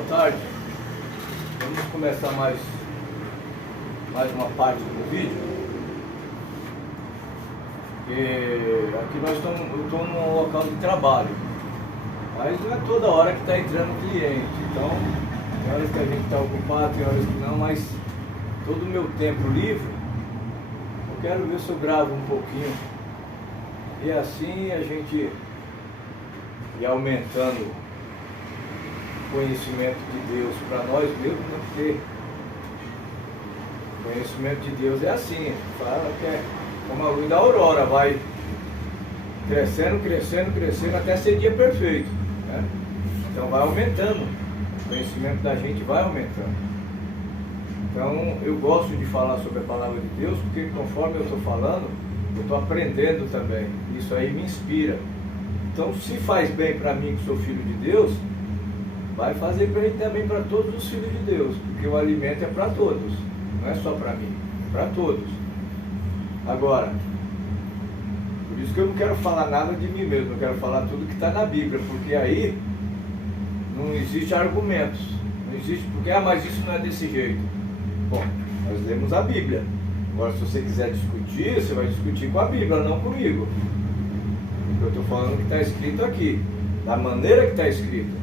boa tarde. Vamos começar mais uma parte do vídeo. Porque aqui eu estou num local de trabalho, mas não é toda hora que está entrando cliente. Então, tem horas que a gente está ocupado, tem horas que não, mas todo o meu tempo livre, eu quero ver se eu gravo um pouquinho. E assim a gente ir aumentando o conhecimento de Deus para nós mesmos, né? Porque o conhecimento de Deus é assim, fala que é como a luz da aurora, vai crescendo, crescendo, crescendo até ser dia perfeito, né? Então vai aumentando, o conhecimento da gente vai aumentando. Então eu gosto de falar sobre a palavra de Deus, porque conforme eu estou falando, eu estou aprendendo também. Isso aí me inspira. Então, se faz bem para mim, que sou filho de Deus, vai fazer bem também para todos os filhos de Deus, porque o alimento é para todos, não é só para mim, é para todos. Agora, por isso que eu não quero falar nada de mim mesmo, eu quero falar tudo que está na Bíblia, porque aí não existe argumentos, não existe, porque, mas isso não é desse jeito. Bom, nós lemos a Bíblia. Agora, se você quiser discutir, você vai discutir com a Bíblia, não comigo. Eu estou falando que está escrito aqui, da maneira que está escrito.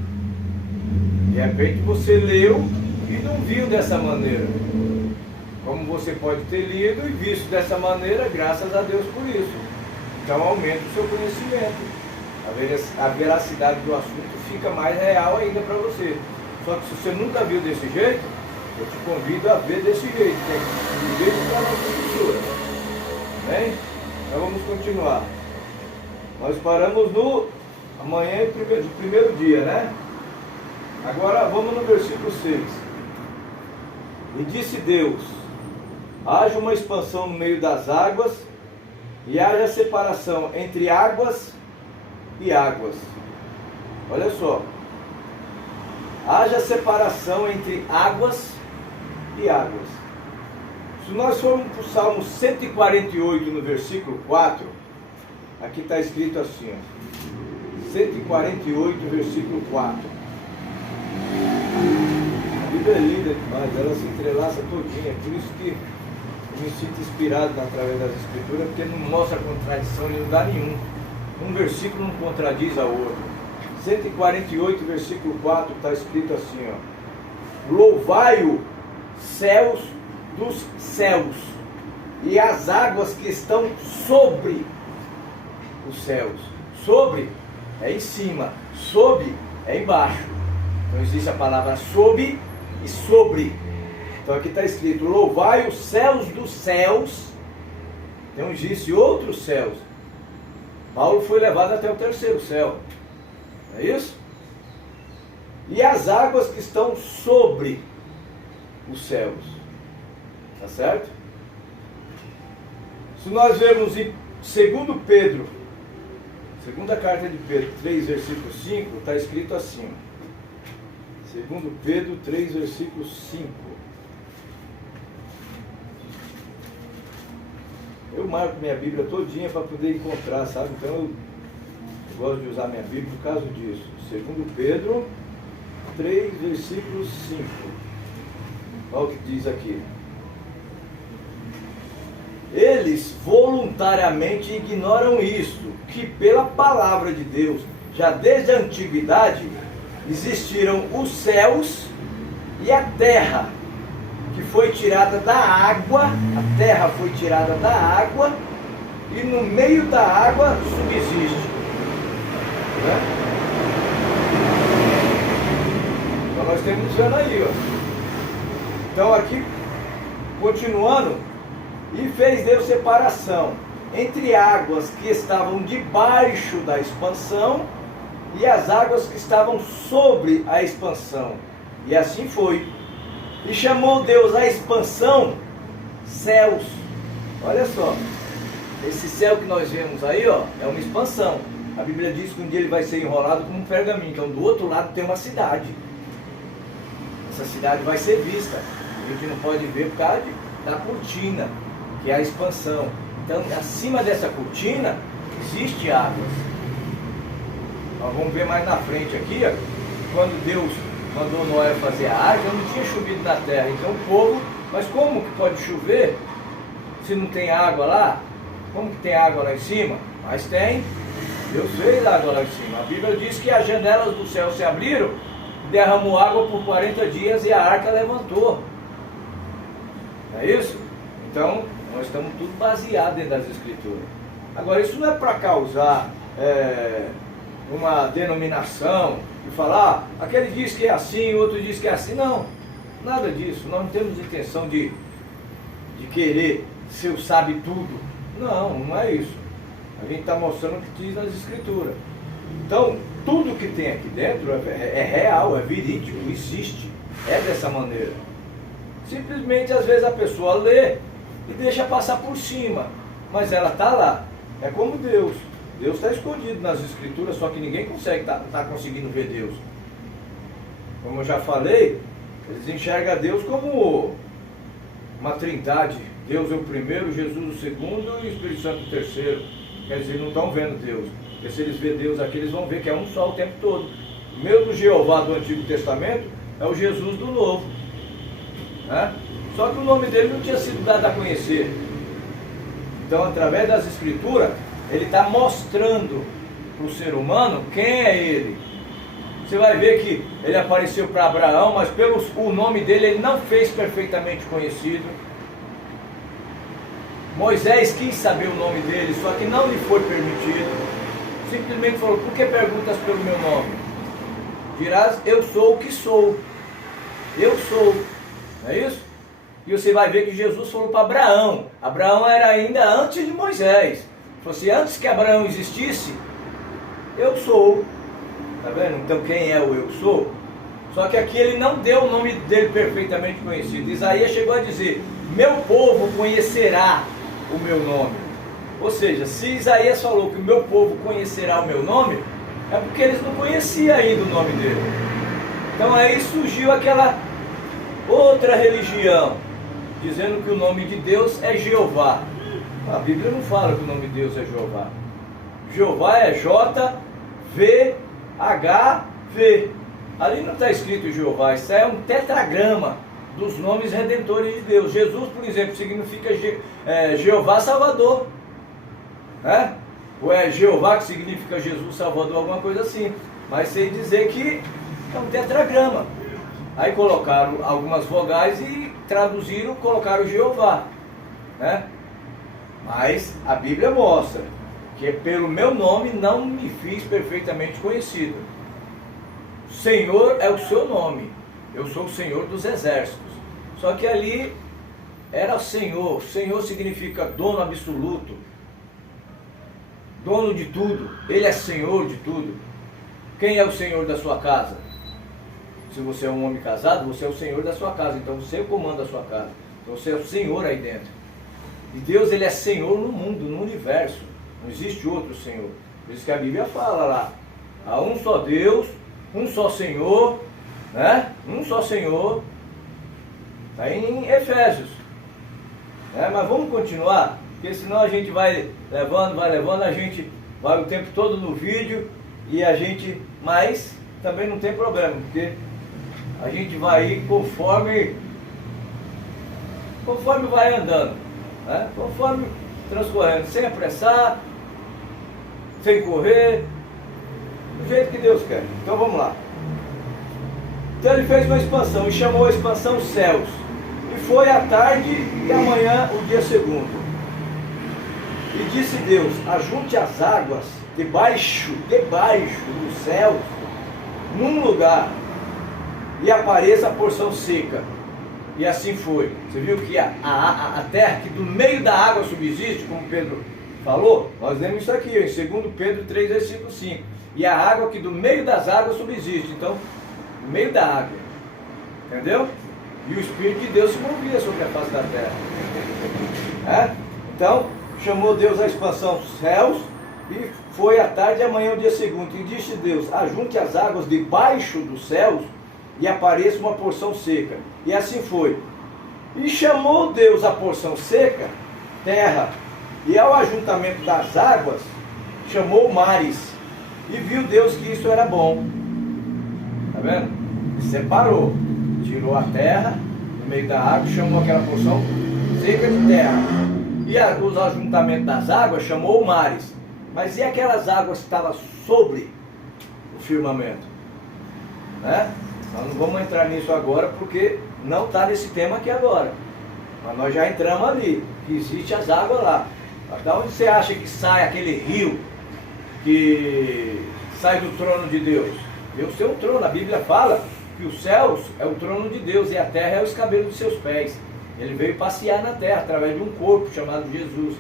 De repente você leu e não viu dessa maneira. Como você pode ter lido e visto dessa maneira, graças a Deus por isso. Então aumenta o seu conhecimento. A veracidade do assunto fica mais real ainda para você. Só que se você nunca viu desse jeito, eu te convido a ver desse jeito. Do jeito que está na Escritura. Bem? Então vamos continuar. Nós paramos no amanhã do primeiro dia, né? Agora vamos no versículo 6. E disse Deus: haja uma expansão no meio das águas, e haja separação entre águas e águas. Olha só. Haja separação entre águas e águas. Se nós formos para o Salmo 148, no versículo 4, aqui está escrito assim, ó, 148, versículo 4. A Bíblia é linda demais, ela se entrelaça todinha, por isso que eu me sinto inspirado através das Escrituras, porque não mostra contradição em lugar nenhum. Um versículo não contradiz ao outro. 148, versículo 4, está escrito assim, ó: louvai-o, céus dos céus, e as águas que estão sobre os céus. Sobre é em cima, sob é embaixo. Então existe a palavra sob e sobre. Então aqui está escrito: louvai os céus dos céus. Então existe outros céus. Paulo foi levado até o terceiro céu, não é isso? E as águas que estão sobre os céus. Tá certo? Se nós vemos em 2 Pedro, segunda carta de Pedro 3, versículo 5, está escrito assim. 2 Pedro 3, versículo 5. Eu marco minha Bíblia todinha para poder encontrar, sabe? Então eu gosto de usar minha Bíblia por causa disso. 2 Pedro 3, versículo 5. Olha o que diz aqui. Eles voluntariamente ignoram isto, que pela palavra de Deus, já desde a antiguidade, existiram os céus e a terra, que foi tirada da água, a terra foi tirada da água, e no meio da água subsiste. Né? Então nós temos vendo aí, ó. Então aqui, continuando, e fez Deus separação entre águas que estavam debaixo da expansão e as águas que estavam sobre a expansão. E assim foi. E chamou Deus a expansão céus. Olha só, esse céu que nós vemos aí, ó, é uma expansão. A Bíblia diz que um dia ele vai ser enrolado como um pergaminho. Então do outro lado tem uma cidade. Essa cidade vai ser vista. A gente não pode ver por causa da cortina, que é a expansão. Então acima dessa cortina existe águas. Nós vamos ver mais na frente aqui, ó, quando Deus mandou Noé fazer a arca, não tinha chovido na terra. Então o povo, mas como que pode chover se não tem água lá? Como que tem água lá em cima? Mas tem. Deus fez água lá em cima. A Bíblia diz que as janelas do céu se abriram, derramou água por 40 dias e a arca levantou. Não é isso? Então, nós estamos tudo baseado dentro das Escrituras. Agora, isso não é para causar uma denominação e falar, aquele diz que é assim, o outro diz que é assim. Não, nada disso. Nós não temos intenção de querer ser o sabe tudo. Não, não é isso. A gente está mostrando o que diz nas Escrituras. Então, tudo que tem aqui dentro é real, é verídico, existe. É dessa maneira. Simplesmente, às vezes, a pessoa lê e deixa passar por cima. Mas ela está lá. É como Deus. Deus está escondido nas Escrituras, só que ninguém consegue tá conseguindo ver Deus. Como eu já falei, eles enxergam Deus como uma trindade. Deus é o primeiro, Jesus o segundo e o Espírito Santo o terceiro. Quer dizer, não estão vendo Deus. Porque se eles verem Deus aqui, eles vão ver que é um só o tempo todo. O mesmo Jeová do Antigo Testamento é o Jesus do Novo. Né? Só que o nome dele não tinha sido dado a conhecer. Então, através das Escrituras, ele está mostrando para o ser humano quem é ele. Você vai ver que ele apareceu para Abraão, mas pelo o nome dele ele não fez perfeitamente conhecido. Moisés quis saber o nome dele, só que não lhe foi permitido. Simplesmente falou, por que perguntas pelo meu nome? Dirás, eu sou o que sou. Eu sou. Não é isso? E você vai ver que Jesus falou para Abraão. Abraão era ainda antes de Moisés. Falou assim, antes que Abraão existisse, eu sou. Está vendo? Então quem é o eu sou? Só que aqui ele não deu o nome dele perfeitamente conhecido. Isaías chegou a dizer, meu povo conhecerá o meu nome. Ou seja, se Isaías falou que o meu povo conhecerá o meu nome, é porque eles não conheciam ainda o nome dele. Então aí surgiu aquela outra religião, dizendo que o nome de Deus é Jeová. A Bíblia não fala que o nome de Deus é Jeová. Jeová é J-V-H-V. Ali não está escrito Jeová, isso é um tetragrama dos nomes redentores de Deus. Jesus, por exemplo, significa Jeová Salvador. Ou é Jeová que significa Jesus Salvador, alguma coisa assim. Mas sei dizer que é um tetragrama. Aí colocaram algumas vogais e traduziram, colocaram Jeová. Mas a Bíblia mostra que pelo meu nome não me fiz perfeitamente conhecido. Senhor é o seu nome. Eu sou o Senhor dos exércitos. Só que ali era Senhor. Senhor significa dono absoluto. Dono de tudo. Ele é Senhor de tudo. Quem é o Senhor da sua casa? Se você é um homem casado, você é o Senhor da sua casa. Então você comanda a sua casa. Então você é o Senhor aí dentro. E Deus, ele é Senhor no mundo, no universo. Não existe outro Senhor. Por isso que a Bíblia fala lá. Há um só Deus, um só Senhor, né? Um só Senhor. Está em Efésios. Mas vamos continuar, porque senão a gente vai levando, a gente vai o tempo todo no vídeo e a gente, mas também não tem problema, porque a gente vai ir conforme vai andando, né? Conforme transcorrendo, sem apressar, sem correr, do jeito que Deus quer. Então vamos lá. Então ele fez uma expansão e chamou a expansão céus. E foi à tarde e amanhã o dia segundo. E disse Deus, ajunte as águas debaixo dos céus, num lugar, e apareça a porção seca. E assim foi. Você viu que a terra que do meio da água subsiste, como Pedro falou? Nós lemos isso aqui, em 2 Pedro 3, versículo 5. E a água que do meio das águas subsiste. Então, no meio da água. Entendeu? E o Espírito de Deus se movia sobre a face da terra. Então, chamou Deus a expansão dos céus, e foi à tarde e amanhã o dia segundo. E disse Deus, ajunte as águas debaixo dos céus, e apareça uma porção seca. E assim foi. E chamou Deus a porção seca, terra, e ao ajuntamento das águas, chamou mares. E viu Deus que isso era bom. Está vendo? separou, tirou a terra no meio da água, chamou aquela porção seca de terra. E os ajuntamentos das águas chamou mares. Mas e aquelas águas que estavam sobre o firmamento? Né? Nós não vamos entrar nisso agora porque não está nesse tema aqui agora. Mas nós já entramos ali, que existe as águas lá. Mas da onde você acha que sai aquele rio que sai do trono de Deus? Deus tem um trono, a Bíblia fala que os céus é o trono de Deus e a terra é o escabelo dos seus pés. Ele veio passear na terra através de um corpo chamado Jesus.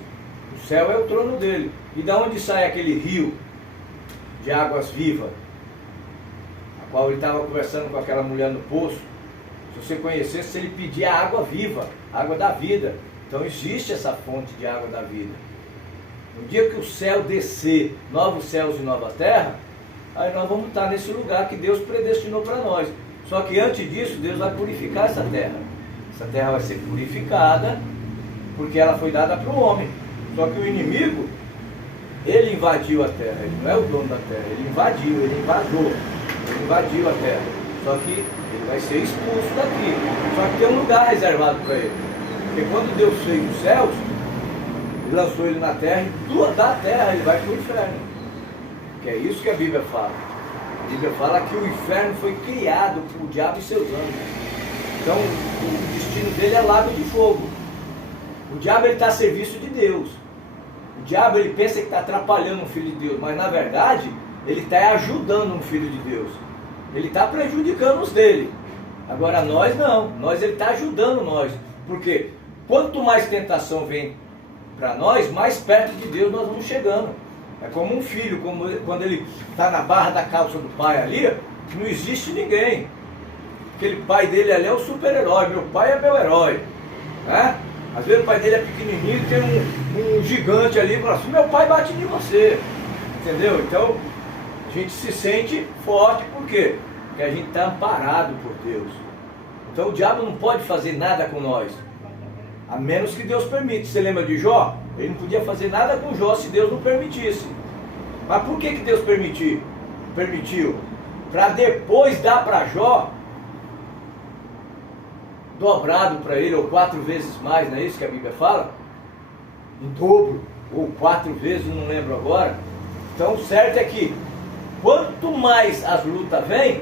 O céu é o trono dele. E da onde sai aquele rio de águas vivas? A qual ele estava conversando com aquela mulher no poço. Se você conhecesse, ele pedia a água viva, a água da vida. Então existe essa fonte de água da vida. No dia que o céu descer, novos céus e nova terra, aí nós vamos estar nesse lugar que Deus predestinou para nós. Só que antes disso, Deus vai purificar essa terra. Essa terra vai ser purificada, porque ela foi dada para o homem. Só que o inimigo, ele invadiu a terra, ele não é o dono da terra, ele invadiu, ele invasou, ele invadiu a terra. Só que ele vai ser expulso daqui. Só que tem um lugar reservado para ele. Porque quando Deus fez os céus, ele lançou ele na terra e da terra ele vai para o inferno. Que é isso que a Bíblia fala. A Bíblia fala que o inferno foi criado por o diabo e seus anjos. Então o destino dele é lago de fogo. O diabo está a serviço de Deus. O diabo ele pensa que está atrapalhando um filho de Deus, mas na verdade ele está ajudando um filho de Deus. Ele está prejudicando os dele. Agora nós não. Ele está ajudando nós. Porque quanto mais tentação vem para nós, mais perto de Deus nós vamos chegando. É como um filho, quando ele está na barra da calça do pai ali, não existe ninguém. Aquele pai dele ali é o super-herói, meu pai é meu herói. Né? Às vezes o pai dele é pequenininho, tem um gigante ali e fala assim, meu pai bate em você. Entendeu? Então, a gente se sente forte, por quê? Porque a gente está amparado por Deus. Então o diabo não pode fazer nada com nós, a menos que Deus permita. Você lembra de Jó? Ele não podia fazer nada com Jó se Deus não permitisse. Mas por que Deus permitiu? Para depois dar para Jó dobrado para ele, ou 4 vezes mais, não é isso que a Bíblia fala? Em dobro, ou 4 vezes, não lembro agora. Então o certo é que quanto mais as lutas vêm,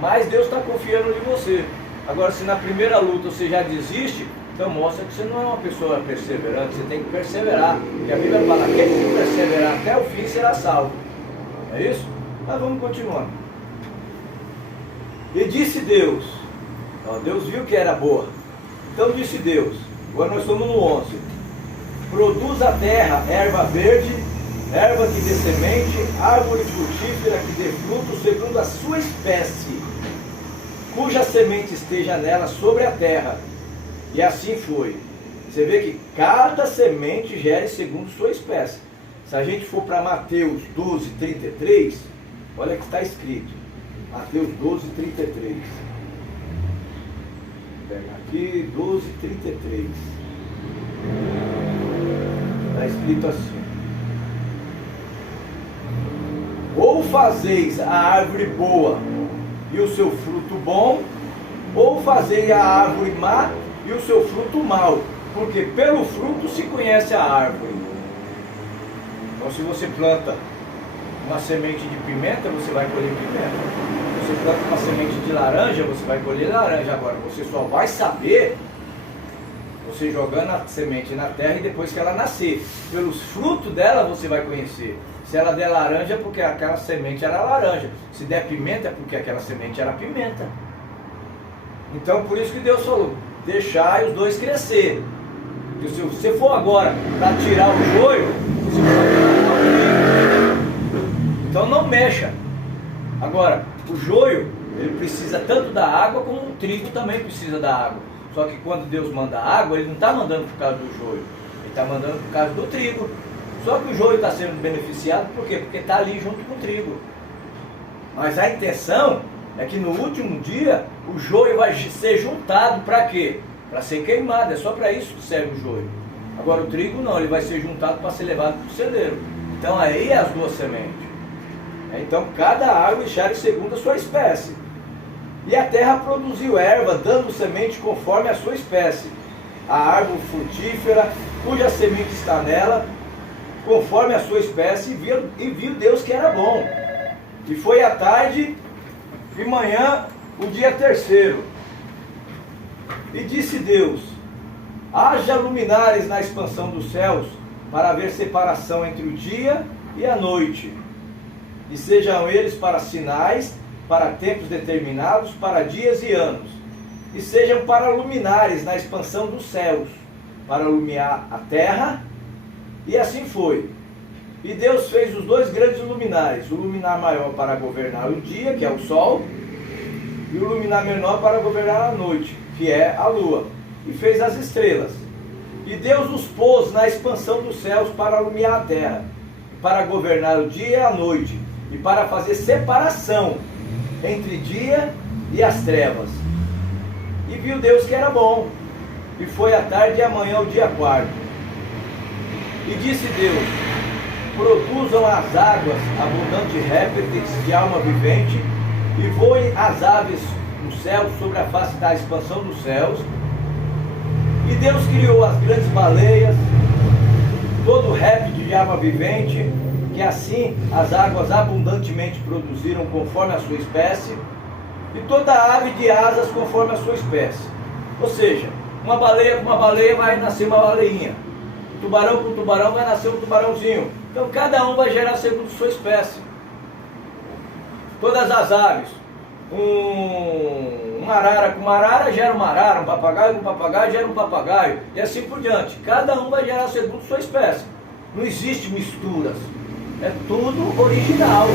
mais Deus está confiando em você. Agora, se na primeira luta você já desiste, então mostra que você não é uma pessoa perseverante, você tem que perseverar. E a Bíblia fala, quem perseverar até o fim será salvo. É isso? Mas vamos continuando. E disse Deus, Deus viu que era boa. Então disse Deus, agora nós estamos no 11. Produz a terra erva verde, erva que dê semente, árvore frutífera que dê fruto segundo a sua espécie, cuja semente esteja nela sobre a terra. E assim foi. Você vê que cada semente gere segundo sua espécie. Se a gente for para Mateus 12, 33, olha que está escrito. Mateus 12, 33. Pega aqui, 12, 33. Está escrito assim. Ou fazeis a árvore boa e o seu fruto bom, ou fazei a árvore má e o seu fruto mau, porque pelo fruto se conhece a árvore. Então se você planta uma semente de pimenta, você vai colher pimenta. Se você planta uma semente de laranja, você vai colher laranja. Agora você só vai saber você jogando a semente na terra e depois que ela nascer. Pelos frutos dela você vai conhecer. Se ela der laranja é porque aquela semente era laranja. Se der pimenta é porque aquela semente era pimenta. Então por isso que Deus falou, deixai os dois crescer. Porque se você for agora para tirar o joio, você vai tirar o trigo. Então não mexa. Agora, o joio, ele precisa tanto da água como o trigo também precisa da água. Só que quando Deus manda água, ele não está mandando por causa do joio, ele está mandando por causa do trigo. Só que o joio está sendo beneficiado por quê? Porque está ali junto com o trigo. Mas a intenção é que no último dia o joio vai ser juntado para quê? Para ser queimado, é só para isso que serve o joio. Agora o trigo não, ele vai ser juntado para ser levado para o celeiro. Então aí é as duas sementes. Então cada árvore gere segundo a sua espécie. E a terra produziu erva, dando semente conforme a sua espécie. A árvore frutífera, cuja semente está nela, conforme a sua espécie, e viu Deus que era bom. E foi à tarde e manhã o dia terceiro. E disse Deus: haja luminares na expansão dos céus, para haver separação entre o dia e a noite. E sejam eles para sinais, para tempos determinados, para dias e anos. E sejam para luminares na expansão dos céus, para iluminar a terra. E assim foi. E Deus fez os dois grandes luminares, o luminar maior para governar o dia, que é o sol, e o luminar menor para governar a noite, que é a lua. E fez as estrelas. E Deus os pôs na expansão dos céus para iluminar a terra, para governar o dia e a noite, e para fazer separação entre dia e as trevas. E viu Deus que era bom. E foi a tarde e amanhã o dia quarto. E disse Deus: produzam as águas abundante répteis de alma vivente, e voem as aves no céu sobre a face da expansão dos céus. E Deus criou as grandes baleias, todo réptil de alma vivente, que assim as águas abundantemente produziram conforme a sua espécie, e toda ave de asas conforme a sua espécie. Ou seja, uma baleia com uma baleia vai nascer uma baleinha, tubarão com tubarão vai nascer um tubarãozinho. Então cada um vai gerar segundo sua espécie. Todas as aves, uma arara com uma arara gera uma arara, um papagaio com um papagaio gera um papagaio, e assim por diante. Cada um vai gerar segundo sua espécie. Não existe misturas, é tudo original.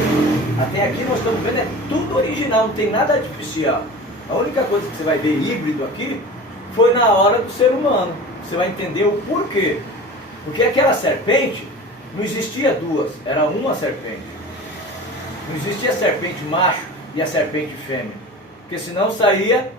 Até aqui nós estamos vendo, é tudo original, não tem nada artificial. A única coisa que você vai ver híbrido aqui foi na hora do ser humano. Você vai entender o porquê. Porque aquela serpente, não existia duas, era uma serpente. Não existia serpente macho e a serpente fêmea. Porque senão saía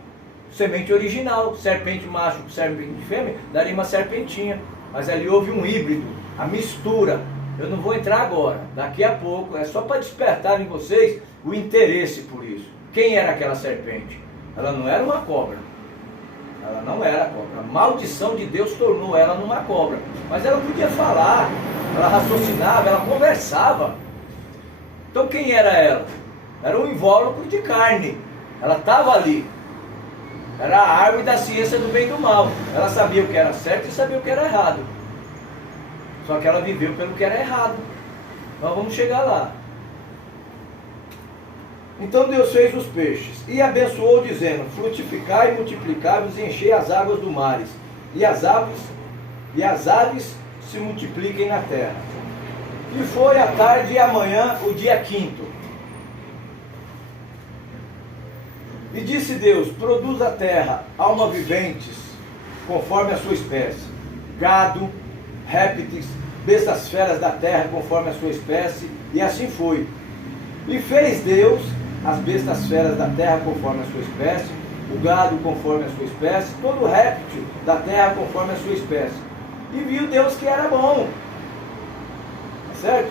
semente original. Serpente macho com serpente fêmea daria uma serpentinha. Mas ali houve um híbrido, a mistura. Eu não vou entrar agora, daqui a pouco. É só para despertar em vocês o interesse por isso. Quem era aquela serpente? Ela não era uma cobra. Ela não era cobra. A maldição de Deus tornou ela numa cobra. Mas ela podia falar, ela raciocinava, ela conversava. Então quem era ela? Era um invólucro de carne. Ela estava ali. Era a árvore da ciência do bem e do mal. Ela sabia o que era certo e sabia o que era errado. Só que ela viveu pelo que era errado. Nós vamos chegar lá. Então Deus fez os peixes e abençoou, dizendo: frutificai e multiplicai-vos e enchei as águas do mares, e as aves se multipliquem na terra. E foi a tarde e amanhã o dia quinto. E disse Deus: produz a terra alma viventes, conforme a sua espécie, gado, répteis, bestas feras da terra, conforme a sua espécie. E assim foi. E fez Deus as bestas feras da terra conforme a sua espécie, o gado conforme a sua espécie, todo réptil da terra conforme a sua espécie. E viu Deus que era bom. Certo?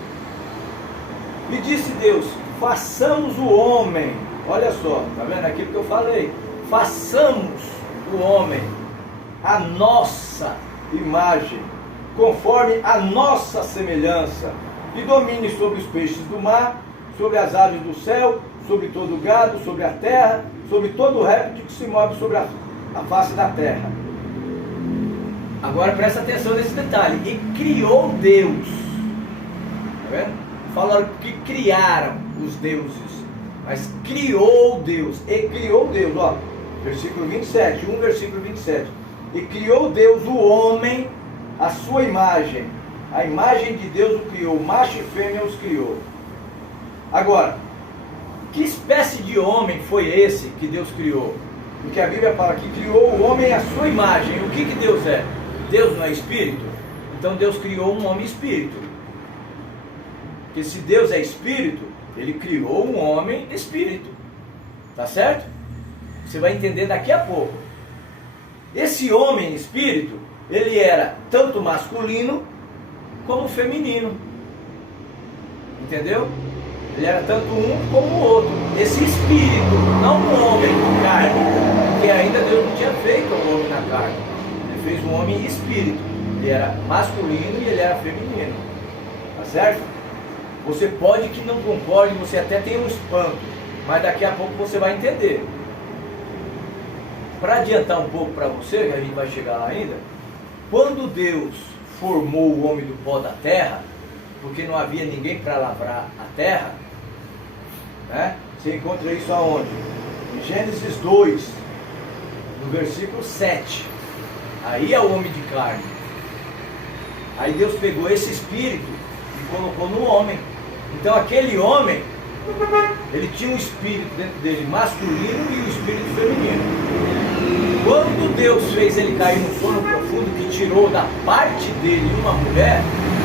E disse Deus: façamos o homem. Olha só, está vendo aquilo que eu falei? Façamos o homem a nossa imagem, conforme a nossa semelhança, e domine sobre os peixes do mar, sobre as aves do céu, sobre todo o gado, sobre a terra, sobre todo o réptil que se move sobre a face da terra. Agora presta atenção nesse detalhe. E criou Deus. Está vendo? Falaram que criaram os deuses, mas criou Deus. E criou Deus, ó, versículo 27, 1 versículo 27. E criou Deus o homem, a sua imagem. A imagem de Deus o criou, macho e fêmea os criou. Agora, que espécie de homem foi esse que Deus criou? Porque a Bíblia fala que criou o homem à sua imagem. O que Deus é? Deus não é espírito? Então Deus criou um homem espírito. Porque se Deus é espírito, Ele criou um homem espírito. Tá certo? Você vai entender daqui a pouco. Esse homem espírito, ele era tanto masculino como feminino. Entendeu? Ele era tanto um como o outro. Esse espírito, não um homem de carne, porque ainda Deus não tinha feito o homem na carne. Ele fez um homem em espírito. Ele era masculino e ele era feminino. Tá certo? Você pode que não concorde, você até tem um espanto, mas daqui a pouco você vai entender. Para adiantar um pouco para você, que a gente vai chegar lá ainda, quando Deus formou o homem do pó da terra, porque não havia ninguém para lavrar a terra, né? Você encontra isso aonde? Em Gênesis 2, no versículo 7. Aí é o homem de carne. Aí Deus pegou esse espírito e colocou no homem. Então aquele homem, ele tinha um espírito dentro dele masculino e um espírito feminino. Quando Deus fez ele cair no sono profundo, que tirou da parte dele uma mulher,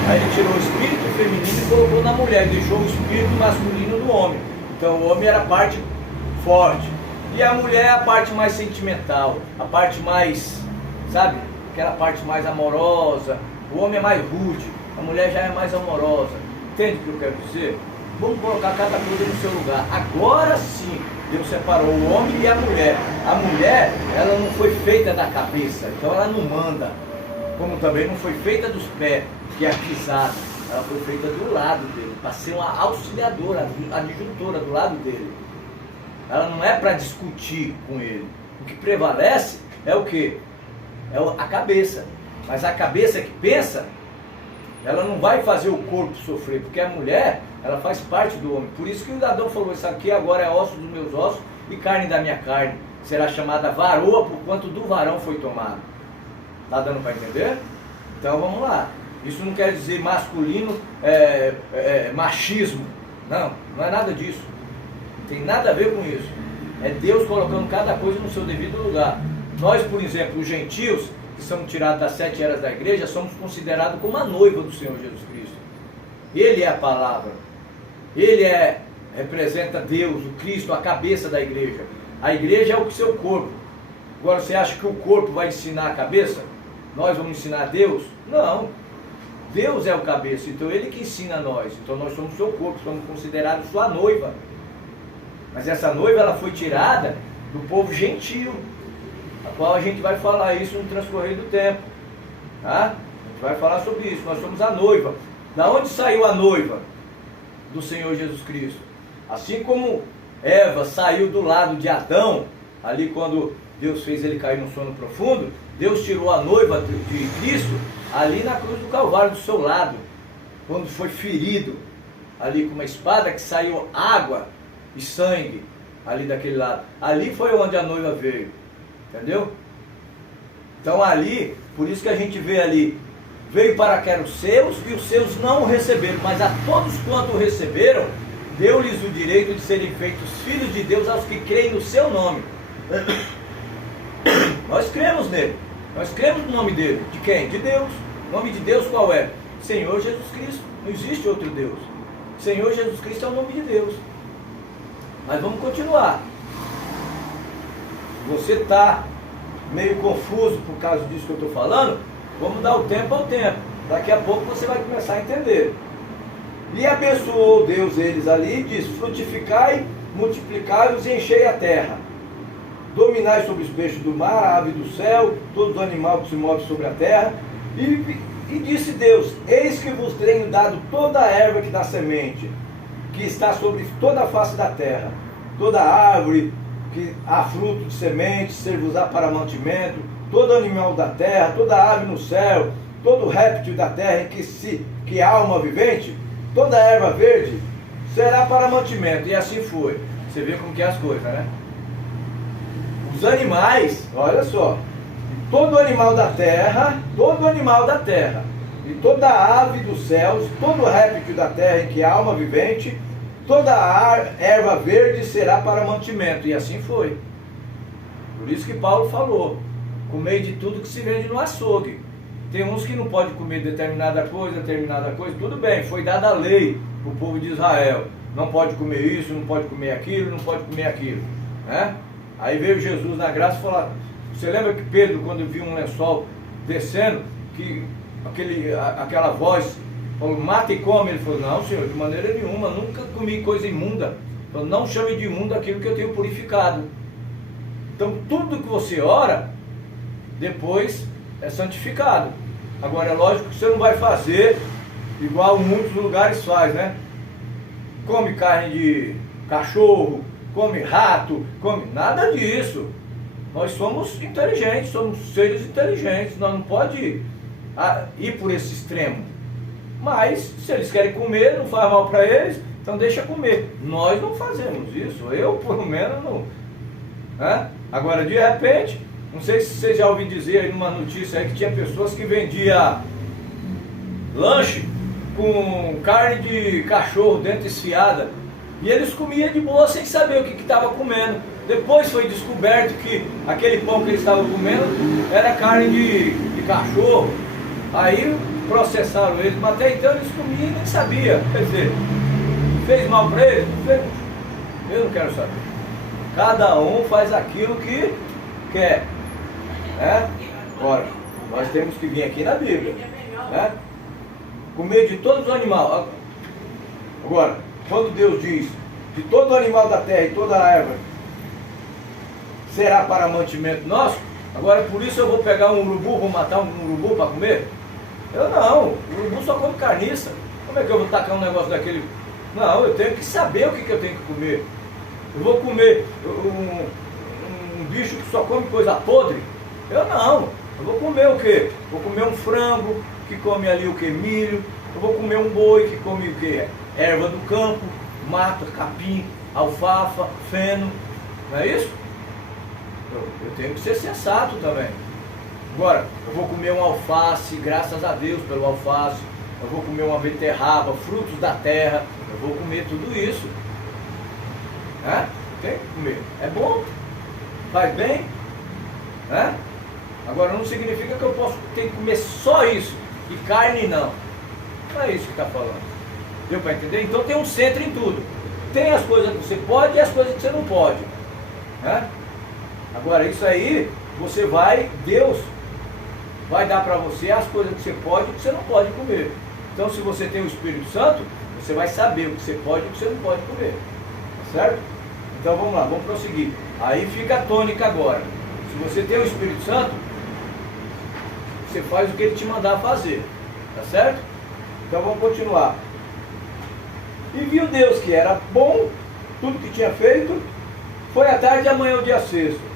aí ele tirou o espírito feminino e colocou na mulher, deixou o espírito masculino no homem. Então o homem era a parte forte e a mulher é a parte mais sentimental, a parte mais, sabe, aquela parte mais amorosa. O homem é mais rude, a mulher já é mais amorosa. Entende o que eu quero dizer? Vamos colocar cada coisa no seu lugar. Agora sim, Deus separou o homem e a mulher. A mulher, ela não foi feita da cabeça, então ela não manda. Como também não foi feita dos pés, que é a pisada. Ela foi feita do lado dele, para ser uma auxiliadora, adjuntora do lado dele. Ela não é para discutir com ele. O que prevalece é o quê? É a cabeça. Mas a cabeça que pensa, ela não vai fazer o corpo sofrer, porque a mulher, ela faz parte do homem. Por isso que o Adão falou, isso aqui agora é osso dos meus ossos e carne da minha carne. Será chamada varoa, por quanto do varão foi tomado. Está dando para entender? Então vamos lá. Isso não quer dizer masculino, machismo. Não, não é nada disso. Não tem nada a ver com isso. É Deus colocando cada coisa no seu devido lugar. Nós, por exemplo, os gentios, que somos tirados das 7 eras da igreja, somos considerados como a noiva do Senhor Jesus Cristo. Ele é a palavra. Ele representa Deus, o Cristo, a cabeça da igreja. A igreja é o seu corpo. Agora, você acha que o corpo vai ensinar a cabeça? Nós vamos ensinar a Deus? Não. Deus é o cabeça, então Ele que ensina a nós. Então nós somos seu corpo, somos considerados sua noiva. Mas essa noiva, ela foi tirada do povo gentio, a qual a gente vai falar isso no transcorrer do tempo. Tá? A gente vai falar sobre isso. Nós somos a noiva. Da onde saiu a noiva? Do Senhor Jesus Cristo. Assim como Eva saiu do lado de Adão, ali quando Deus fez ele cair num sono profundo, Deus tirou a noiva de Cristo ali na cruz do Calvário, do seu lado, quando foi ferido, ali com uma espada que saiu água e sangue, ali daquele lado. Ali foi onde a noiva veio, entendeu? Então ali, por isso que a gente vê ali, veio para que eram os seus e os seus não o receberam, mas a todos quanto o receberam, deu-lhes o direito de serem feitos filhos de Deus aos que creem no seu nome. Nós cremos nele, nós cremos no nome dele. De quem? De Deus. O nome de Deus qual é? Senhor Jesus Cristo. Não existe outro Deus. Senhor Jesus Cristo é o nome de Deus. Mas vamos continuar. Você está meio confuso por causa disso que eu estou falando, vamos dar o tempo ao tempo. Daqui a pouco você vai começar a entender. E abençoou Deus eles ali, diz: frutificai, multiplicai-os e enchei a terra. Dominai sobre os peixes do mar, ave do céu, todo animal que se move sobre a terra. E disse Deus: eis que vos tenho dado toda a erva que dá semente, que está sobre toda a face da terra. Toda árvore que há fruto de semente, ser-vos-á para mantimento, todo animal da terra, toda ave no céu, todo réptil da terra que há alma vivente, toda erva verde, será para mantimento. E assim foi. Você vê como que é as coisas, né? Os animais, olha só, todo animal da terra, e toda ave dos céus, todo réptil da terra em que há alma vivente, toda erva verde será para mantimento. E assim foi. Por isso que Paulo falou: comei de tudo que se vende no açougue. Tem uns que não podem comer determinada coisa, tudo bem, foi dada a lei para o povo de Israel. Não pode comer isso, não pode comer aquilo, não pode comer aquilo, né? Aí veio Jesus na graça e falou: você lembra que Pedro, quando viu um lençol descendo, que aquela voz Falou, mata e come. Ele falou, não, Senhor, de maneira nenhuma, nunca comi coisa imunda. Ele falou, não chame de imundo aquilo que eu tenho purificado. Então, tudo que você ora, depois é santificado. Agora, é lógico que você não vai fazer igual muitos lugares faz, né? Come carne de cachorro, come rato, come... Nada disso. Nós somos inteligentes, somos seres inteligentes. Nós não podemos ir por esse extremo. Mas, se eles querem comer, não faz mal para eles, então deixa comer. Nós não fazemos isso. Eu, pelo menos, não. Né? Agora, de repente, não sei se vocês já ouviram dizer aí numa notícia aí que tinha pessoas que vendiam lanche com carne de cachorro dentro desfiada. E eles comiam de boa sem saber o que estava comendo. Depois foi descoberto que aquele pão que eles estavam comendo era carne de cachorro. Aí processaram eles, mas até então eles comiam e nem sabiam. Quer dizer, fez mal para eles? Não fez. Eu não quero saber. Cada um faz aquilo que quer. Né? Ora, nós temos que vir aqui na Bíblia. Né? Comer de todos os animais. Agora, quando Deus diz que todo animal da terra e toda a erva será para mantimento nosso, agora por isso eu vou pegar um urubu, vou matar um urubu para comer? Eu não, o urubu só come carniça. Como é que eu vou tacar um negócio daquele? Não, eu tenho que saber o que eu tenho que comer. Eu vou comer um bicho que só come coisa podre? Eu não, eu vou comer o quê? Vou comer um frango que come ali o que? Milho. Eu vou comer um boi que come o que? Erva do campo, mato, capim, alfafa, feno. Não é isso? Eu tenho que ser sensato também. Agora, eu vou comer um alface, graças a Deus pelo alface. Eu vou comer uma beterraba, frutos da terra. Eu vou comer tudo isso. Né? Tem que comer. É bom, faz bem. Né? Agora, não significa que eu tenho que comer só isso. E carne não. Não é isso que está falando. Deu para entender? Então tem um centro em tudo. Tem as coisas que você pode e as coisas que você não pode. Né? Agora isso aí, Deus vai dar para você as coisas que você pode e que você não pode comer. Então se você tem o Espírito Santo, você vai saber o que você pode e o que você não pode comer. Tá certo? Então vamos lá, vamos prosseguir. Aí fica a tônica agora. Se você tem o Espírito Santo, você faz o que ele te mandar fazer. Tá certo? Então vamos continuar. E viu Deus que era bom, tudo que tinha feito. Foi a tarde e amanhã o dia sexto.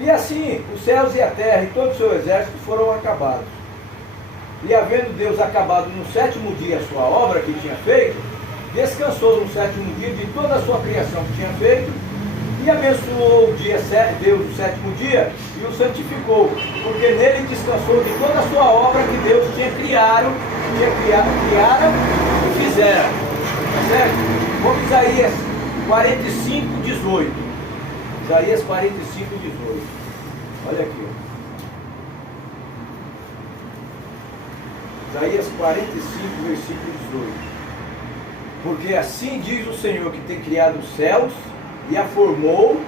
E assim, os céus e a terra e todo o seu exército foram acabados. E havendo Deus acabado no sétimo dia a sua obra que tinha feito, descansou no sétimo dia de toda a sua criação que tinha feito, e abençoou o dia, Deus o sétimo dia, e o santificou, porque nele descansou de toda a sua obra que Deus tinha criado e fizera. Tá certo? Vamos Isaías 45, 18. Isaías 45, 18. Olha aqui. Isaías 45, versículo 18. Porque assim diz o Senhor que tem criado os céus e a formou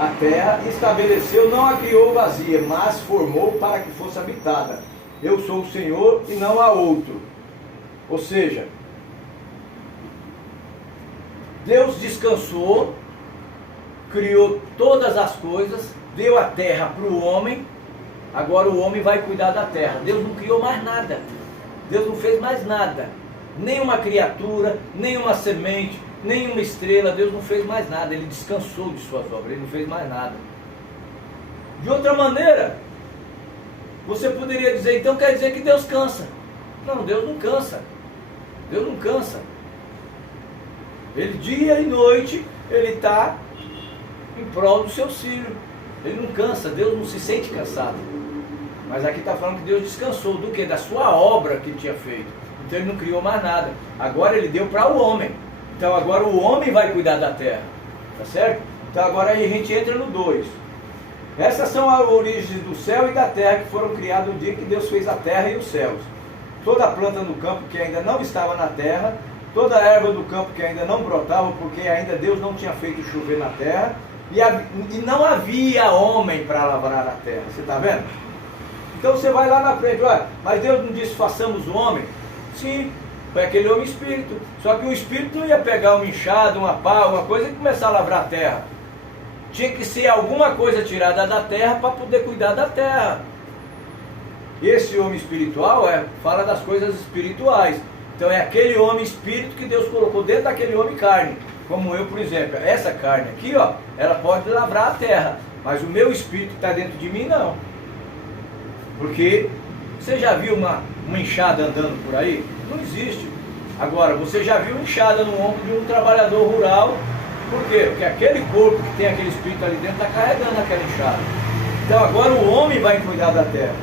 a terra, e estabeleceu, não a criou vazia, mas formou para que fosse habitada. Eu sou o Senhor e não há outro. Ou seja, Deus descansou, criou todas as coisas, deu a terra para o homem, agora o homem vai cuidar da terra. Deus não criou mais nada, Deus não fez mais nada, nenhuma criatura, nenhuma semente, nenhuma estrela, Deus não fez mais nada, Ele descansou de suas obras, Ele não fez mais nada. De outra maneira, você poderia dizer, então quer dizer que Deus cansa. Não, Deus não cansa, Deus não cansa. Ele dia e noite, Ele está em prol dos seus filhos. Ele não cansa, Deus não se sente cansado. Mas aqui está falando que Deus descansou do que? Da sua obra que Ele tinha feito. Então Ele não criou mais nada. Agora Ele deu para o homem. Então agora o homem vai cuidar da terra. Tá certo? Então agora aí a gente entra no 2. Essas são as origens do céu e da terra que foram criadas no dia que Deus fez a terra e os céus. Toda a planta do campo que ainda não estava na terra, toda a erva do campo que ainda não brotava, porque ainda Deus não tinha feito chover na terra, e não havia homem para lavrar a terra. Você está vendo? Então você vai lá na frente, olha, mas Deus não disse façamos o homem. Sim, foi aquele homem espírito. Só que o espírito não ia pegar uma enxada, uma pá, uma coisa e começar a lavrar a terra. Tinha que ser alguma coisa tirada da terra para poder cuidar da terra. Esse homem espiritual fala das coisas espirituais. Então é aquele homem espírito que Deus colocou dentro daquele homem carne. Como eu, por exemplo. Essa carne aqui, ó, ela pode lavrar a terra. Mas o meu espírito que está dentro de mim, não. Porque você já viu uma enxada andando por aí? Não existe. Agora, você já viu enxada no ombro de um trabalhador rural? Por quê? Porque aquele corpo que tem aquele espírito ali dentro está carregando aquela enxada. Então agora o homem vai cuidar da terra.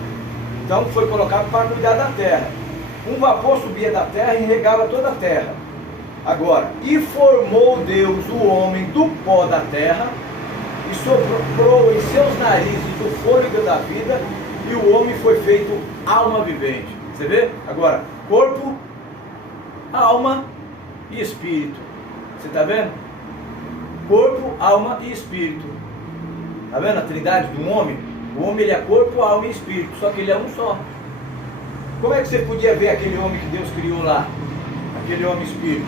Então foi colocado para cuidar da terra. Um vapor subia da terra e regava toda a terra. Agora, e formou Deus o homem do pó da terra, e soprou em seus narizes o fôlego da vida, e o homem foi feito alma vivente. Você vê? Agora, corpo, alma e espírito. Você está vendo? Corpo, alma e espírito. Está vendo a trindade do homem? O homem ele é corpo, alma e espírito, só que ele é um só. Como é que você podia ver aquele homem que Deus criou lá? Aquele homem espírito?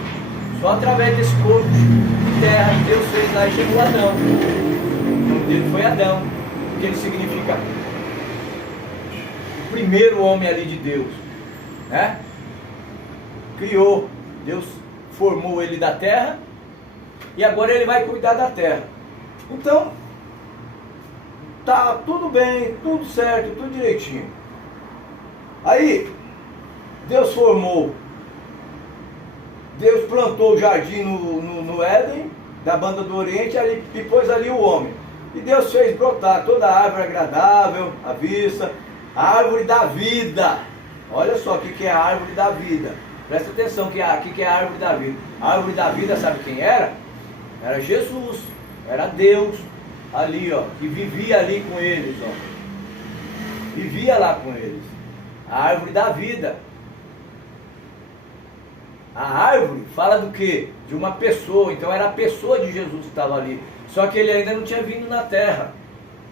Só através desse corpo de terra que Deus fez lá e chegou Adão. O nome dele foi Adão, porque ele significa o primeiro homem ali de Deus, né? Criou, Deus formou ele da terra e agora ele vai cuidar da terra. Então, tá tudo bem, tudo certo, tudo direitinho. Aí, Deus formou, Deus plantou o jardim no Éden, da banda do Oriente, ali, e pôs ali o homem. E Deus fez brotar toda a árvore agradável à vista, a árvore da vida. Olha só o que é a árvore da vida. Presta atenção que é a árvore da vida. A árvore da vida, sabe quem era? Era Jesus, era Deus, ali ó, que vivia ali com eles, ó. Vivia lá com eles. A árvore da vida. A árvore fala do quê? De uma pessoa. Então era a pessoa de Jesus que estava ali. Só que ele ainda não tinha vindo na terra.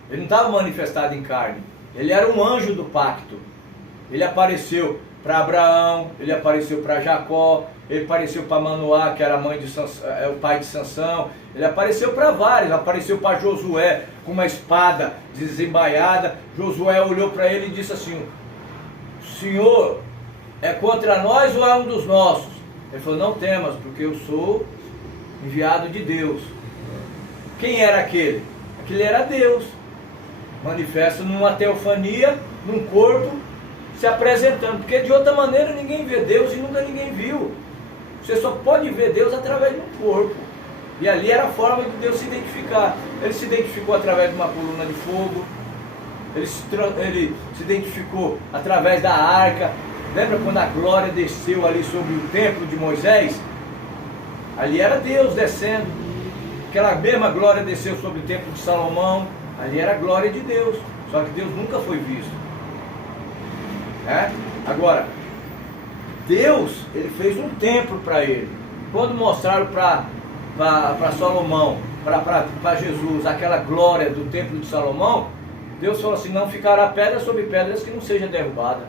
Ele não estava manifestado em carne. Ele era um anjo do pacto. Ele apareceu para Abraão, ele apareceu para Jacó, ele apareceu para Manoá, que era a mãe de Sansão, o pai de Sansão. Ele apareceu para vários, apareceu para Josué com uma espada desembaiada. Josué olhou para ele e disse assim: Senhor, é contra nós ou é um dos nossos? Ele falou: não temas, porque eu sou enviado de Deus. Quem era aquele? Aquele era Deus, manifesto numa teofania, num corpo, se apresentando, porque de outra maneira ninguém vê Deus e nunca ninguém viu. Você só pode ver Deus através de um corpo. E ali era a forma de Deus se identificar. Ele se identificou através de uma coluna de fogo, ele se identificou através da arca. Lembra quando a glória desceu ali sobre o templo de Moisés? Ali era Deus descendo. Aquela mesma glória desceu sobre o templo de Salomão. Ali era a glória de Deus. Só que Deus nunca foi visto. Agora, Deus, ele fez um templo para ele. Quando mostraram para Salomão, para Jesus, aquela glória do templo de Salomão, Deus falou assim: não ficará pedra sobre pedras que não seja derrubada.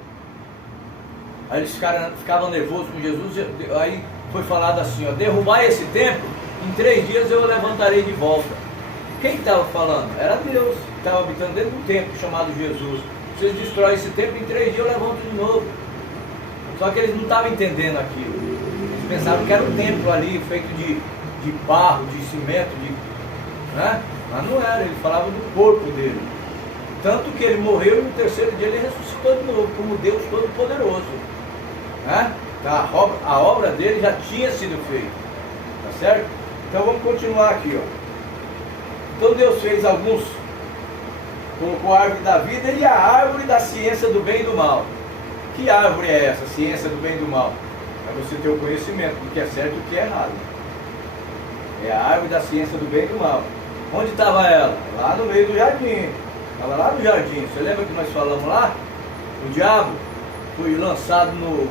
Aí eles ficavam nervosos com Jesus. Aí foi falado assim: ó, derrubar esse templo, em 3 dias eu levantarei de volta. Quem estava falando? Era Deus, que estava habitando dentro do templo chamado Jesus. Vocês destroem esse templo, em 3 dias eu levanto de novo. Só que eles não estavam entendendo aquilo. Eles pensavam que era um templo ali, feito de barro, de cimento, né? Mas não era, ele falava do corpo dele. Tanto que ele morreu e no 3º dia ele ressuscitou de novo, como Deus Todo-Poderoso. Né? A obra dele já tinha sido feita. Tá certo? Então vamos continuar aqui, ó. Então Deus fez alguns, colocou a árvore da vida e a árvore da ciência do bem e do mal. Que árvore é essa, ciência do bem e do mal? É você ter o conhecimento do que é certo e do que é errado. É a árvore da ciência do bem e do mal. Onde estava ela? Lá no meio do jardim. Estava lá no jardim. Você lembra que nós falamos lá? O diabo foi lançado no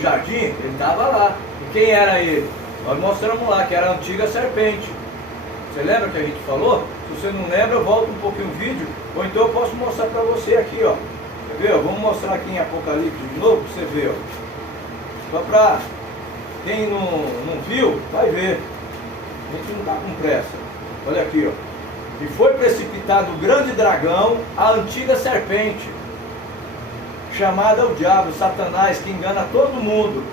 jardim, ele estava lá. E quem era ele? Nós mostramos lá que era a antiga serpente. Você lembra que a gente falou? Se você não lembra, eu volto um pouquinho o vídeo, ou então eu posso mostrar para você aqui, ó. Quer ver? Vamos mostrar aqui em Apocalipse de novo para você ver. Só para quem não viu, vai ver. A gente não está com pressa. Olha aqui, ó. E foi precipitado o grande dragão, a antiga serpente, chamada o diabo, Satanás, que engana todo mundo.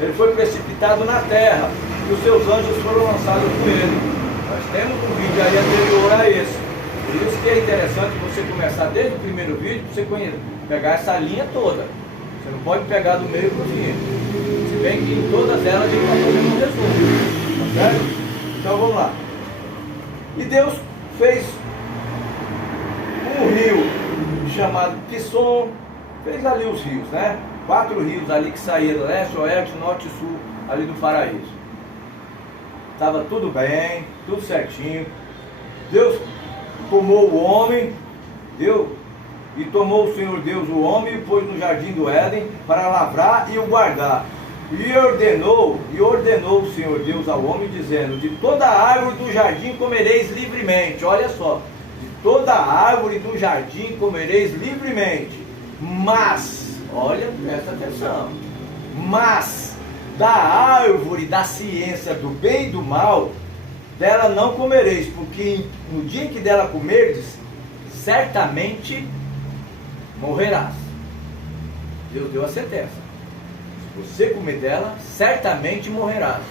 Ele foi precipitado na terra e os seus anjos foram lançados com ele. Nós temos um vídeo aí anterior a esse. Por isso que é interessante você começar desde o primeiro vídeo para você pegar essa linha toda. Você não pode pegar do meio para o fim. Se bem que em todas elas a gente está fazendo um resumo. Tá certo? Então vamos lá. E Deus fez um rio chamado Quisson. Fez ali os rios, né? 4 rios ali que saíam do leste, oeste, norte e sul, ali do paraíso. Estava tudo bem, tudo certinho. Deus tomou o homem, e tomou o Senhor Deus o homem e pôs no jardim do Éden para lavrar e o guardar. E ordenou o Senhor Deus ao homem, dizendo: de toda árvore do jardim comereis livremente. Olha só, de toda árvore do jardim comereis livremente. Mas, olha, presta atenção, mas da árvore da ciência do bem e do mal, dela não comereis, porque no dia em que dela comerdes, certamente morrerás. Deus deu a sentença: se você comer dela, certamente morrerás.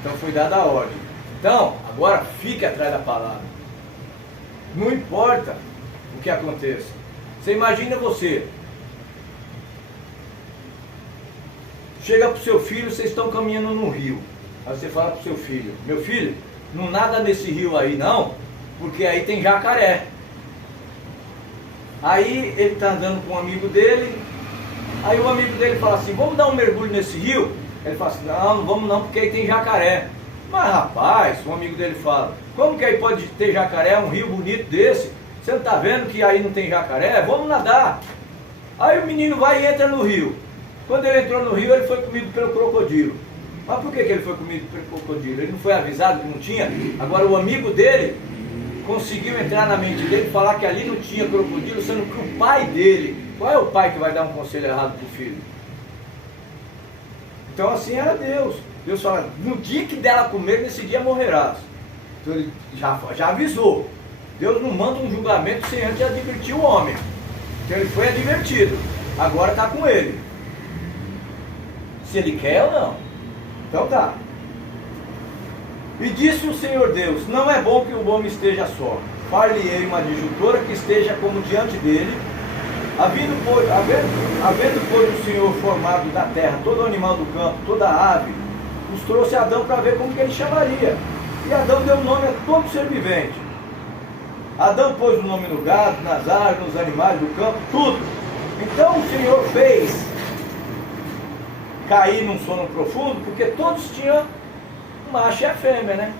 Então foi dada a ordem. Então, agora fique atrás da palavra. Não importa o que aconteça. Você imagina você chega para o seu filho, vocês estão caminhando no rio. Aí você fala para o seu filho: meu filho, não nada nesse rio aí não, porque aí tem jacaré. Aí ele está andando com um amigo dele, aí o amigo dele fala assim: vamos dar um mergulho nesse rio? Ele fala assim: não vamos não, porque aí tem jacaré. Mas rapaz, um amigo dele fala: como que aí pode ter jacaré, um rio bonito desse? Você não está vendo que aí não tem jacaré? Vamos nadar. Aí o menino vai e entra no rio. Quando ele entrou no rio, ele foi comido pelo crocodilo. Mas por que ele foi comido pelo crocodilo? Ele não foi avisado que não tinha? Agora o amigo dele conseguiu entrar na mente dele e falar que ali não tinha crocodilo, sendo que o pai dele... Qual é o pai que vai dar um conselho errado para o filho? Então assim era Deus. Deus fala: no dia que dela comer, nesse dia morrerás. Então ele já avisou. Deus não manda um julgamento sem antes advertir o homem. Então ele foi advertido. Agora está com ele. Se ele quer ou não. Então tá. E disse o Senhor Deus: não é bom que o homem esteja só. Far-lhe-ei uma adjutora que esteja como diante dele. Havendo, pois, o Senhor formado da terra todo animal do campo, toda ave, os trouxe a Adão para ver como que ele chamaria. E Adão deu nome a todo ser vivente. Adão pôs o nome no gado, nas árvores, nos animais do campo, tudo. Então o Senhor fez cair num sono profundo, porque todos tinham um macho e a fêmea, né?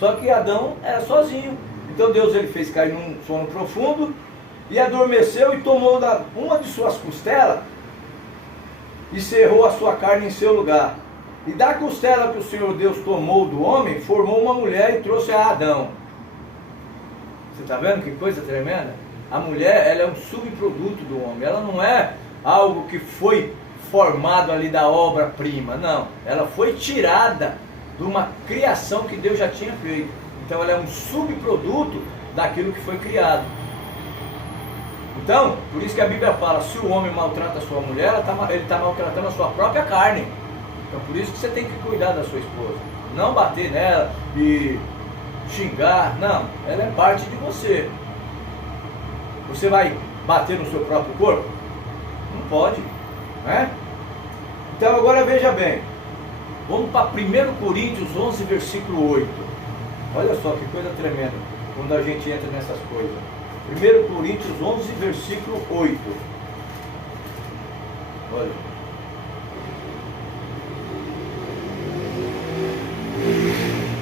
Só que Adão era sozinho. Então Deus ele fez cair num sono profundo e adormeceu e tomou uma de suas costelas e cerrou a sua carne em seu lugar. E da costela que o Senhor Deus tomou do homem, formou uma mulher e trouxe a Adão. Você está vendo que coisa tremenda? A mulher, ela é um subproduto do homem. Ela não é algo que foi formado ali da obra-prima, não. Ela foi tirada de uma criação que Deus já tinha feito. Então ela é um subproduto daquilo que foi criado. Então, por isso que a Bíblia fala: se o homem maltrata a sua mulher, ele está maltratando a sua própria carne. Então por isso que você tem que cuidar da sua esposa. Não bater nela e xingar, não. Ela é parte de você. Você vai bater no seu próprio corpo? Não pode, né? Então agora veja bem. Vamos para 1 Coríntios 11, versículo 8. Olha só que coisa tremenda quando a gente entra nessas coisas. 1 Coríntios 11, versículo 8. Olha.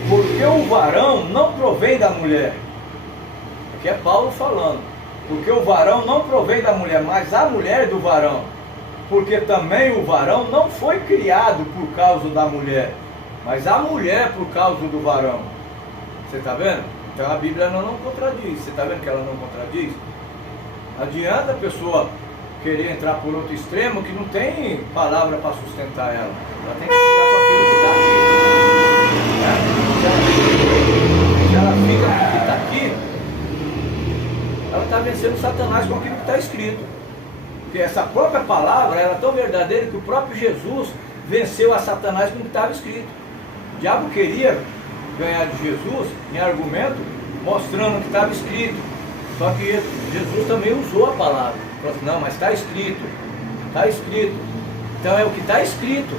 Porque o varão não provém da mulher. Aqui é Paulo falando. Porque o varão não provém da mulher, mas a mulher do varão. Porque também o varão não foi criado por causa da mulher, mas a mulher por causa do varão. Você está vendo? Então a Bíblia não contradiz. Você está vendo que ela não contradiz? Adianta a pessoa querer entrar por outro extremo que não tem palavra para sustentar ela. Ela tem que ficar com aquilo que está aqui. Se ela fica com o que está aqui, ela está vencendo Satanás com aquilo que está escrito. Porque essa própria palavra era tão verdadeira que o próprio Jesus venceu a Satanás com o que estava escrito. O diabo queria ganhar de Jesus em argumento, mostrando o que estava escrito. Só que Jesus também usou a palavra. Falou assim, não, mas está escrito. Está escrito. Então é o que está escrito.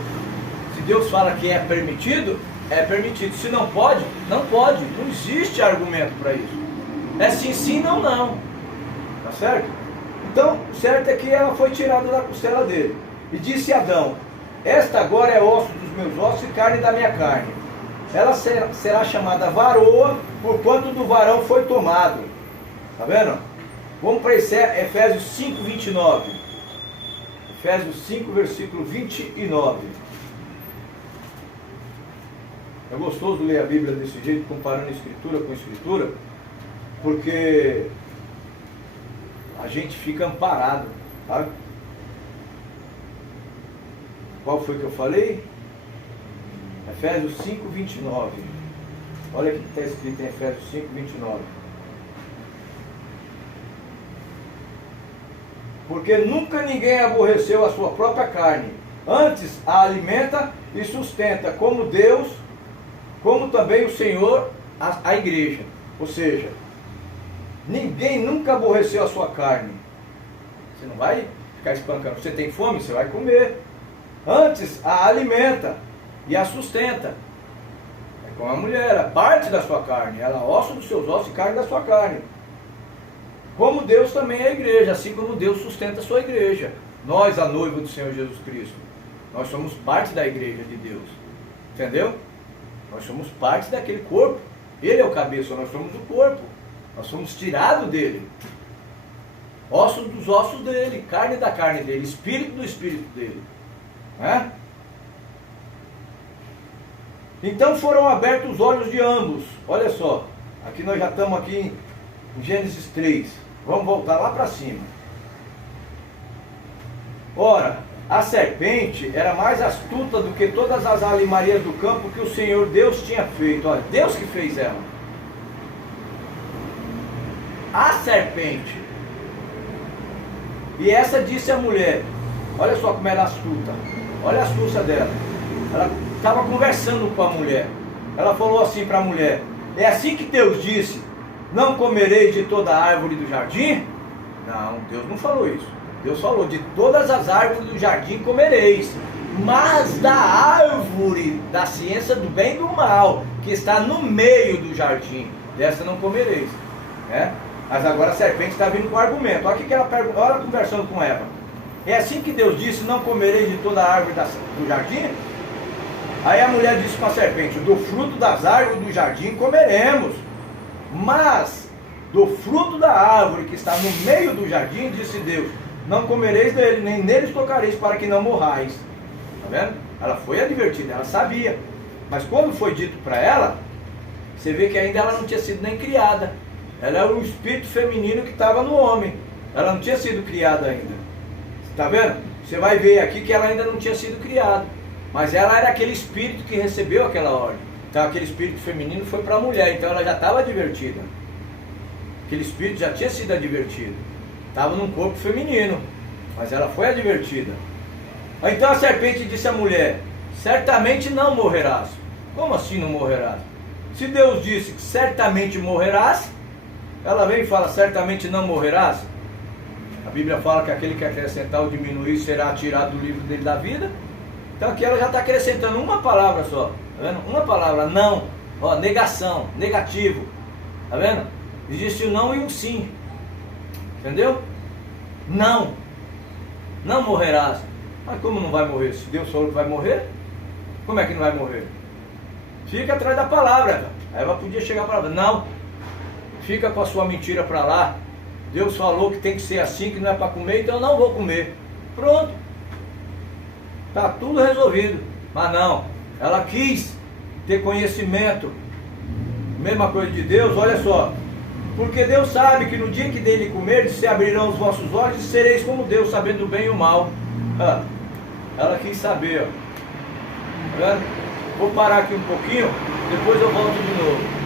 Se Deus fala que é permitido, é permitido. Se não pode, não pode. Não existe argumento para isso. É sim, sim, não, não. Tá certo? Então, certo é que ela foi tirada da costela dele. E disse Adão, esta agora é osso dos meus ossos e carne da minha carne. Ela será chamada varoa, porquanto do varão foi tomado. Tá vendo? Vamos para Efésios 5, 29. Efésios 5, versículo 29. É gostoso ler a Bíblia desse jeito, comparando escritura com escritura, porque a gente fica amparado, sabe? Qual foi que eu falei? Efésios 5, 29. Olha o que está escrito em Efésios 5, 29. Porque nunca ninguém aborreceu a sua própria carne, antes a alimenta e sustenta, como Deus, como também o Senhor, a igreja. Ou seja, ninguém nunca aborreceu a sua carne. Você não vai ficar espancando. Você tem fome, você vai comer. Antes a alimenta e a sustenta. É como a mulher, a parte da sua carne, ela é osso dos seus ossos e carne da sua carne. Como Deus também é a igreja, assim como Deus sustenta a sua igreja. Nós, a noiva do Senhor Jesus Cristo, nós somos parte da igreja de Deus. Entendeu? Nós somos parte daquele corpo. Ele é o cabeça, nós somos o corpo. Nós somos tirados dele. Ossos dos ossos dele, carne da carne dele, espírito do espírito dele. Né? Então foram abertos os olhos de ambos. Olha só, aqui nós já estamos aqui em Gênesis 3. Vamos voltar lá para cima. Ora, a serpente era mais astuta do que todas as alimarias do campo que o Senhor Deus tinha feito. Olha, Deus que fez ela. A serpente. E essa disse a mulher. Olha só como ela é astuta. Olha a astúcia dela. Ela estava conversando com a mulher. Ela falou assim para a mulher: é assim que Deus disse, não comereis de toda a árvore do jardim? Não, Deus não falou isso. Deus falou, de todas as árvores do jardim comereis, mas da árvore da ciência do bem e do mal, que está no meio do jardim, dessa não comereis. Né? Mas agora a serpente está vindo com o argumento. Olha o que ela pergunta, olha ela conversando com Eva. É assim que Deus disse, não comereis de toda a árvore do jardim? Aí a mulher disse com a serpente, do fruto das árvores do jardim comeremos, mas do fruto da árvore que está no meio do jardim, disse Deus, não comereis dele, nem neles tocareis, para que não morrais. Está vendo? Ela foi advertida, ela sabia. Mas quando foi dito para ela, você vê que ainda ela não tinha sido nem criada. Ela era o espírito feminino que estava no homem. Ela não tinha sido criada ainda. Está vendo? Você vai ver aqui que ela ainda não tinha sido criada. Mas ela era aquele espírito que recebeu aquela ordem. Então aquele espírito feminino foi para a mulher. Então ela já estava advertida. Aquele espírito já tinha sido advertido. Estava num corpo feminino. Mas ela foi advertida. Então a serpente disse à mulher, certamente não morrerás. Como assim não morrerás? Se Deus disse que certamente morrerás, ela vem e fala, certamente não morrerás. A Bíblia fala que aquele que acrescentar ou diminuir será tirado do livro dele da vida. Então aqui ela já está acrescentando uma palavra só. Tá vendo? Uma palavra, não. Ó, negação, negativo. Tá vendo? Existe o não e o sim. Entendeu? Não. Não morrerás. Mas como não vai morrer? Se Deus falou que vai morrer, como é que não vai morrer? Fica atrás da palavra. A Eva podia chegar para ela, não. Fica com a sua mentira para lá. Deus falou que tem que ser assim, que não é para comer, então eu não vou comer. Pronto. Está tudo resolvido. Mas não. Ela quis ter conhecimento. Mesma coisa de Deus, olha só. Porque Deus sabe que no dia que dele comer, se abrirão os vossos olhos e sereis como Deus, sabendo o bem e o mal. Ela quis saber, ó. Vou parar aqui um pouquinho, depois eu volto de novo.